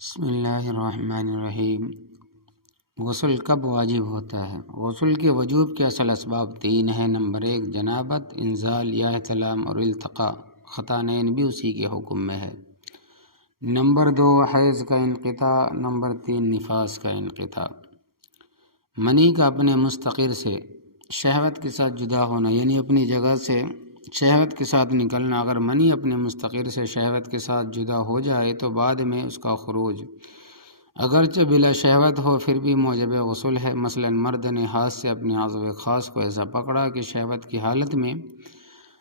بسم اللہ الرحمن الرحیم۔ غسل کب واجب ہوتا ہے؟ غسل کے وجوب کے اصل اسباب 3 ہیں۔ نمبر 1 جنابت، انزال یا احتلام اور التقاء، ختانین بھی اسی کے حکم میں ہے۔ نمبر 2 حیض کا انقطاع۔ نمبر 3 نفاس کا انقطاع۔ منی کا اپنے مستقر سے شہوت کے ساتھ جدا ہونا، یعنی اپنی جگہ سے شہوت کے ساتھ نکلنا۔ اگر منی اپنے مستقر سے شہوت کے ساتھ جدا ہو جائے تو بعد میں اس کا خروج اگرچہ بلا شہوت ہو پھر بھی موجب غسل ہے۔ مثلا مرد نے ہاتھ سے اپنے عضو خاص کو ایسا پکڑا کہ شہوت کی حالت میں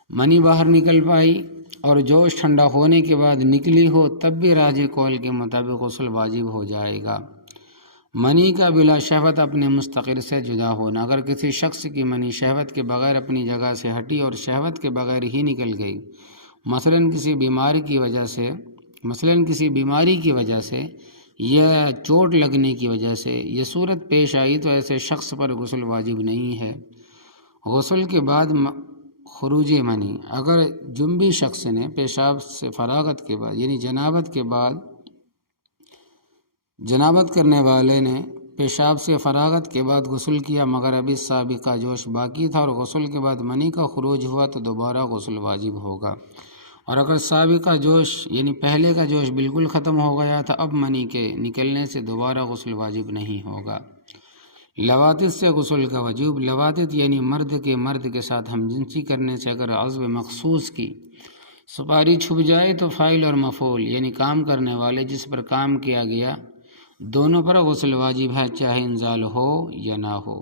منی باہر نکل پائی اور جوش ٹھنڈا ہونے کے بعد نکلی ہو، تب بھی راجح قول کے مطابق غسل واجب ہو جائے گا۔ منی کا بلا شہوت اپنے مستقر سے جدا ہونا۔ اگر کسی شخص کی منی شہوت کے بغیر اپنی جگہ سے ہٹی اور شہوت کے بغیر ہی نکل گئی، مثلا کسی بیماری کی وجہ سے یا چوٹ لگنے کی وجہ سے یہ صورت پیش آئی، تو ایسے شخص پر غسل واجب نہیں ہے۔ غسل کے بعد خروج منی، اگر جنبی شخص نے پیشاب سے فراغت کے بعد، یعنی جنابت کرنے والے نے پیشاب سے فراغت کے بعد غسل کیا مگر ابھی سابقہ جوش باقی تھا اور غسل کے بعد منی کا خروج ہوا، تو دوبارہ غسل واجب ہوگا۔ اور اگر سابقہ جوش یعنی پہلے کا جوش بالکل ختم ہو گیا تھا، اب منی کے نکلنے سے دوبارہ غسل واجب نہیں ہوگا۔ لواطت سے غسل کا وجوب۔ لواطت یعنی مرد کے ساتھ ہم جنسی کرنے سے اگر عضو مخصوص کی سپاری چھپ جائے تو فاعل اور مفعول یعنی کام کرنے والے جس پر کام کیا گیا دونوں پر غسل واجب ہے، چاہے انزال ہو یا نہ ہو۔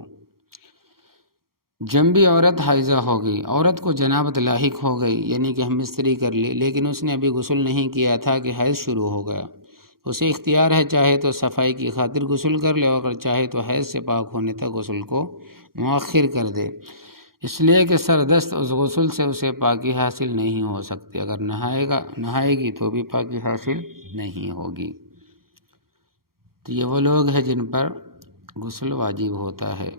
جنبی عورت حائضہ ہو گئی، عورت کو جنابت لاحق ہو گئی، یعنی کہ ہم مستری کر لی، لیکن اس نے ابھی غسل نہیں کیا تھا کہ حیض شروع ہو گیا۔ اسے اختیار ہے، چاہے تو صفائی کی خاطر غسل کر لے اور چاہے تو حیض سے پاک ہونے تک غسل کو مؤخر کر دے، اس لیے کہ سردست اس غسل سے اسے پاکی حاصل نہیں ہو سکتی۔ اگر نہائے گی تو بھی پاکی حاصل نہیں ہوگی۔ تو یہ وہ لوگ ہیں جن پر غسل واجب ہوتا ہے۔